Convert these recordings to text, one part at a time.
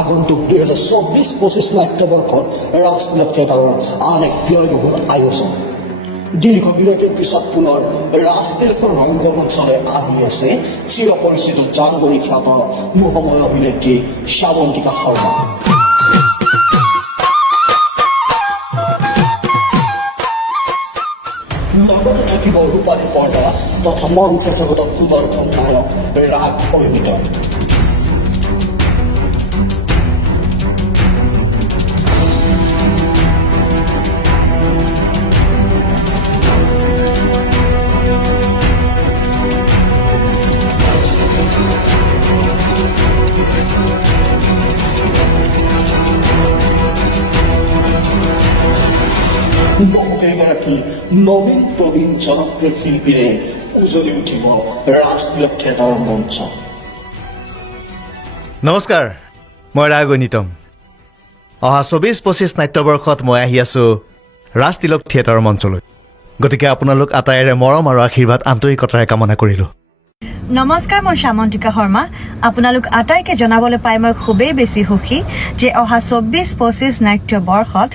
আগন্তুক 2024-25 নাট্যবৰ্ষত ৰাষ্ট্ৰীয় থিয়েটাৰৰ আন এক ব্যয়বহুল আয়োজন দীৰ্ঘ বিৰতিৰ পিছত পুনৰ ৰাষ্ট্ৰীয় ৰংগমঞ্চলৈ আহি আছে চিৰপৰিচিত জানমণি খ্যাত মোহময় অভিনেত্ৰী শ্যামন্তিকা শৰ্মা। লগতে থাকিব ৰূপালী পৰ্দা তথা মঞ্চ জগতত সুদৰ্শন নায়ক ৰাগ ঐনিতম। বহুকেইগৰাকী নবীন প্ৰবীণ জনপ্ৰিয় শিল্পীৰে উজলি উঠিব ৰাষ্ট্ৰীয় থিয়েটাৰৰ মঞ্চ। নমস্কাৰ, মই ৰাগ ঐনিতম। অহা 24-25 নাট্যবৰ্ষত মই আহি আছোঁ ৰাষ্ট্ৰীয় থিয়েটাৰৰ মঞ্চলৈ। গতিকে আপোনালোক আটাইৰে মৰম আৰু আশীৰ্বাদ আন্তৰিকতাৰে কামনা কৰিলোঁ। নমস্কাৰ, মই শ্যামন্তিকা শৰ্মা। আপোনালোক আটাইকে জনাবলৈ পাই মই খুবেই বেছি সুখী যে অহা 24-25 নাট্য বৰ্ষত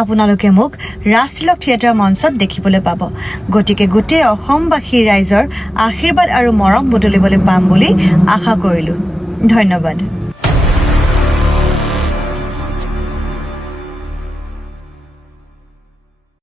আপোনালোকে মোক ৰাষ্ট্ৰীয় থিয়েটাৰ মঞ্চত দেখিবলৈ পাব। গতিকে গোটেই অসমবাসী ৰাইজৰ আশীৰ্বাদ আৰু মৰম বুটলিবলৈ পাম বুলি আশা কৰিলোঁ। ধন্যবাদ।